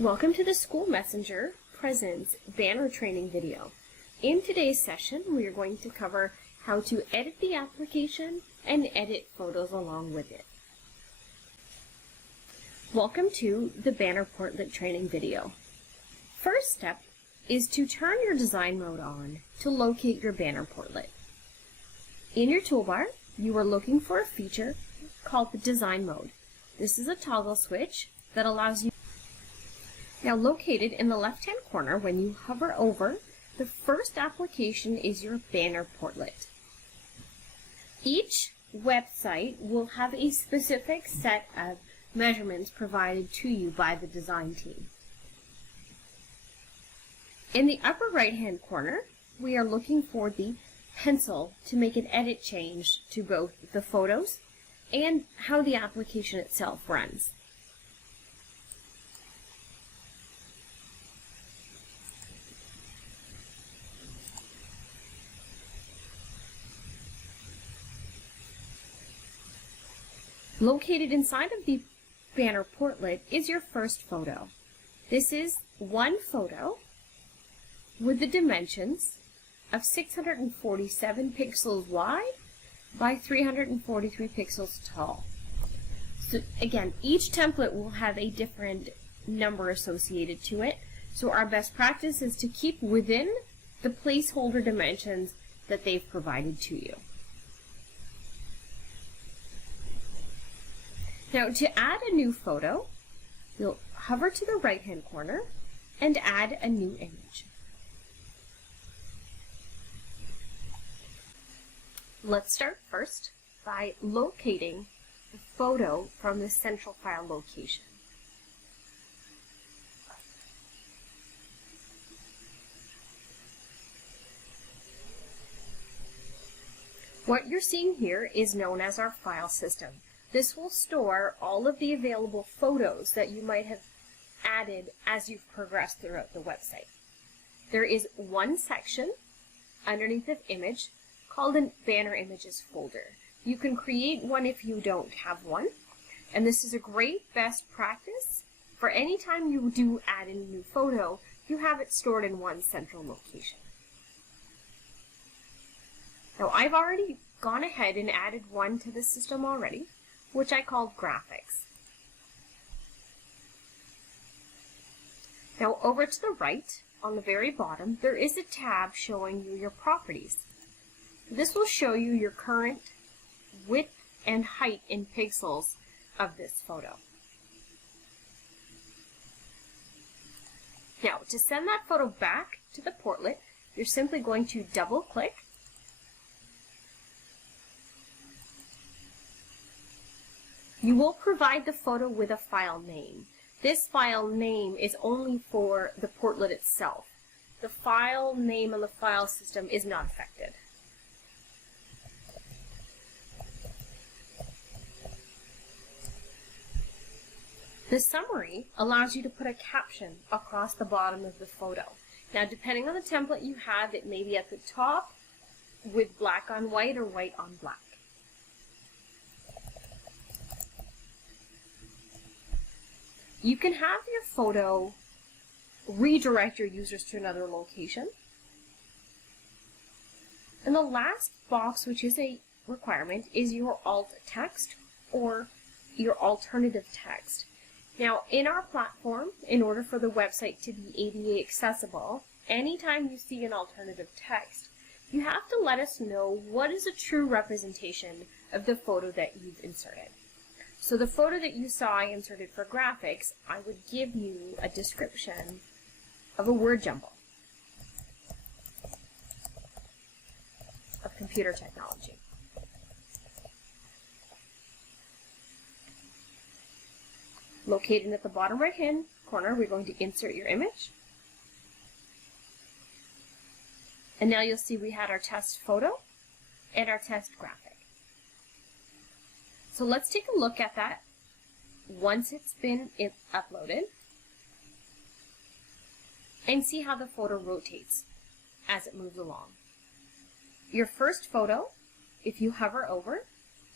Welcome to the School Messenger Presents banner training video. In today's session, we are going to cover how to edit the application and edit photos along with it. Welcome to the banner portlet training video. First step is to turn your design mode on to locate your banner portlet. In your toolbar, you are looking for a feature called the design mode. This is a toggle switch that allows you. Now, located in the left-hand corner, when you hover over, the first application is your banner portlet. Each website will have a specific set of measurements provided to you by the design team. In the upper right-hand corner, we are looking for the pencil to make an edit change to both the photos and how the application itself runs. Located inside of the banner portlet is your first photo. This is one photo with the dimensions of 647 pixels wide by 343 pixels tall. So again, each template will have a different number associated to it. So our best practice is to keep within the placeholder dimensions that they've provided to you. Now, to add a new photo, you'll hover to the right-hand corner and add a new image. Let's start first by locating the photo from the central file location. What you're seeing here is known as our file system. This will store all of the available photos that you might have added as you've progressed throughout the website. There is one section underneath the image called a Banner Images folder. You can create one if you don't have one, and this is a great best practice for any time you do add in a new photo, you have it stored in one central location. Now, I've already gone ahead and added one to the system already, which I called graphics. Now, over to the right, on the very bottom, there is a tab showing you your properties. This will show you your current width and height in pixels of this photo. Now, to send that photo back to the portlet, you're simply going to double-click. You will provide the photo with a file name. This file name is only for the portlet itself. The file name on the file system is not affected. The summary allows you to put a caption across the bottom of the photo. Now, depending on the template you have, it may be at the top with black on white or white on black. You can have your photo redirect your users to another location. And the last box, which is a requirement, is your alt text or your alternative text. Now, in our platform, in order for the website to be ADA accessible, anytime you see an alternative text, you have to let us know what is a true representation of the photo that you've inserted. So the photo that you saw I inserted for graphics, I would give you a description of a word jumble of computer technology. Located at the bottom right-hand corner, we're going to insert your image. And now you'll see we had our test photo and our test graphic. So let's take a look at that once it's been uploaded and see how the photo rotates as it moves along. Your first photo, if you hover over,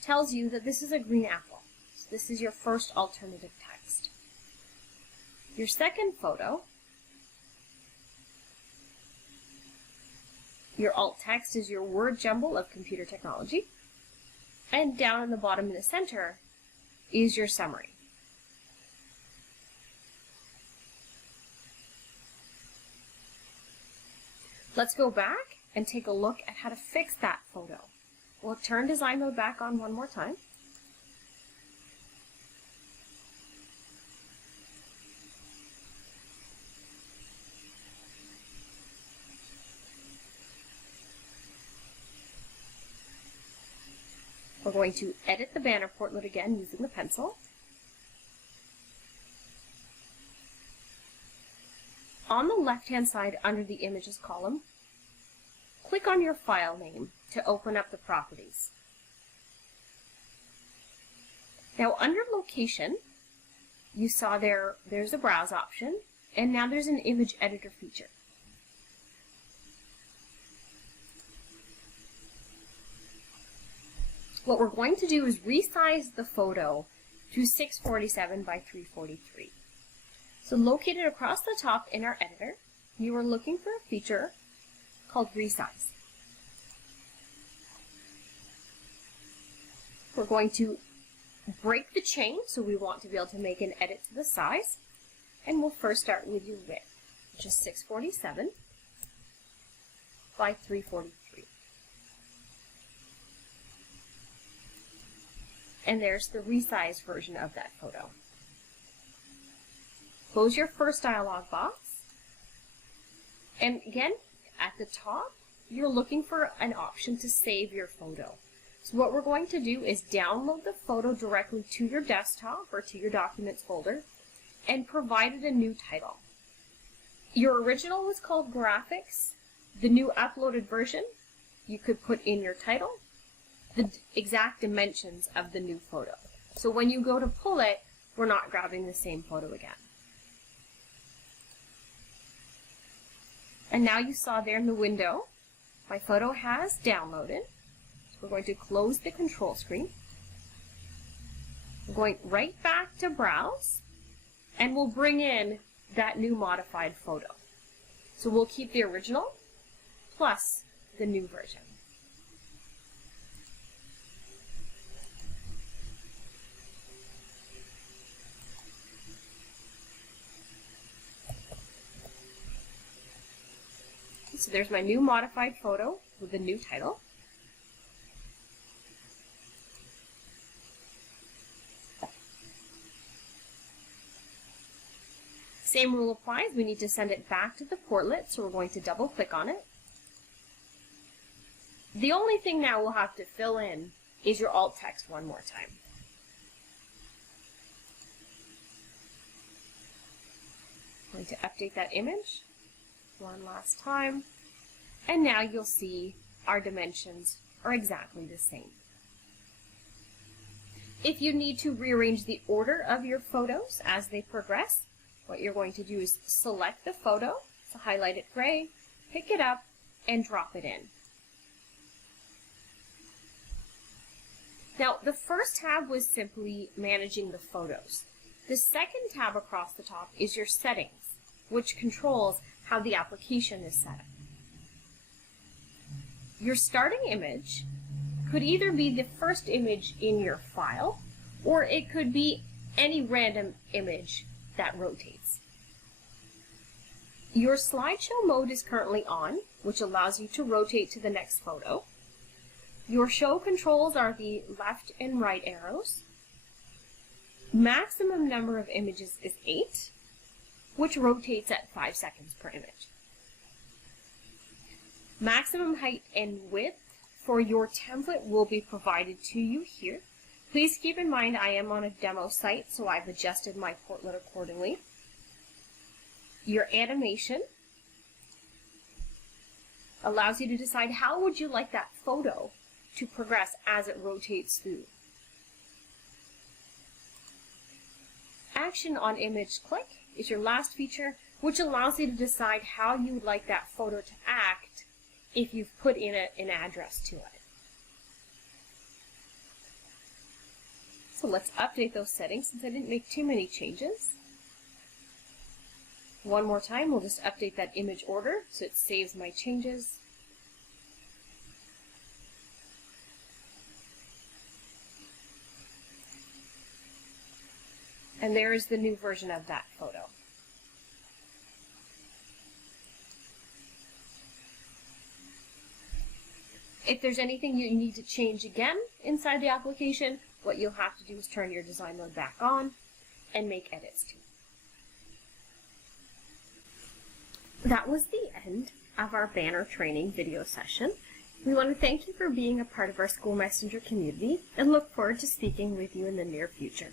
tells you that this is a green apple. So this is your first alternative text. Your second photo, your alt text is your word jumble of computer technology, and down in the bottom in the center is your summary. Let's go back and take a look at how to fix that photo. We'll turn design mode back on one more time. We're going to edit the banner portlet again using the pencil. On the left-hand side under the Images column, click on your file name to open up the properties. Now under Location, you saw there's a Browse option, and now there's an Image Editor feature. What we're going to do is resize the photo to 647 by 343. So located across the top in our editor, you are looking for a feature called Resize. We're going to break the chain, so we want to be able to make an edit to the size. And we'll first start with your width, which is 647 by 343. And there's the resized version of that photo. Close your first dialog box. And again, at the top, you're looking for an option to save your photo. So what we're going to do is download the photo directly to your desktop or to your Documents folder and provide it a new title. Your original was called Graphics. The new uploaded version, you could put in your title the exact dimensions of the new photo. So when you go to pull it, we're not grabbing the same photo again. And now you saw there in the window, my photo has downloaded. So we're going to close the control screen. We're going right back to Browse, and we'll bring in that new modified photo. So we'll keep the original plus the new version. So there's my new modified photo with the new title. Same rule applies. We need to send it back to the portlet, so we're going to double click on it. The only thing now we'll have to fill in is your alt text one more time. I'm going to update that image one last time, and now you'll see our dimensions are exactly the same. If you need to rearrange the order of your photos as they progress, what you're going to do is select the photo, so highlight it gray, pick it up, and drop it in. Now, the first tab was simply managing the photos. The second tab across the top is your settings, which controls how the application is set up. Your starting image could either be the first image in your file, or it could be any random image that rotates. Your slideshow mode is currently on, which allows you to rotate to the next photo. Your show controls are the left and right arrows. Maximum number of images is 8, which rotates at 5 seconds per image. Maximum height and width for your template will be provided to you here. Please keep in mind I am on a demo site, so I've adjusted my portlet accordingly. Your animation allows you to decide how would you like that photo to progress as it rotates through. Action on image click is your last feature, which allows you to decide how you would like that photo to act if you've put in an address to it. So let's update those settings since I didn't make too many changes. One more time, we'll just update that image order so it saves my changes. And there is the new version of that photo. If there's anything you need to change again inside the application, what you'll have to do is turn your design mode back on and make edits to it. That was the end of our banner training video session. We want to thank you for being a part of our School Messenger community and look forward to speaking with you in the near future.